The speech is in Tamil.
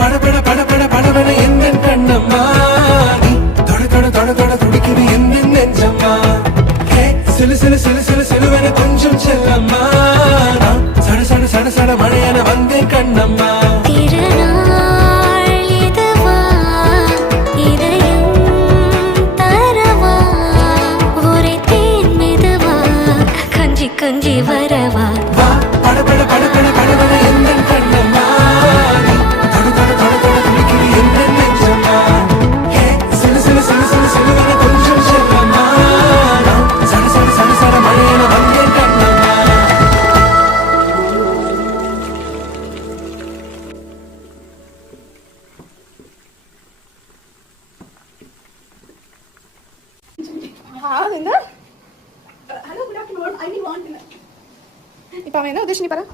படபட படபட படபட எந்த கண்ணம்மா நீ தொட தொட தொட தொட துடிக்குது எந்த நெஞ்சம்மா ஹே சிலு சிலு சிலு சிலு சிலுவன கொஞ்சம் செல்லம்மா நான் சட சட சட சட மழையன வந்தேன் கண்ணம்மா கொஞ்சி வரவா படபட படபட படபட எந்த கண்ணம்மா நீ தொட தொட தொட தொட துடிக்குது எந்த நெஞ்சம்மா ஹே சிலு சிலு சிலு சிலு சிலுவன கொஞ்சம் செல்லம்மா நான் சட சட சட சட மழையன வந்தேன் Kannamma hello good afternoon I need want இப்போ அவன் என்ன உதேஷ் நீ பாரு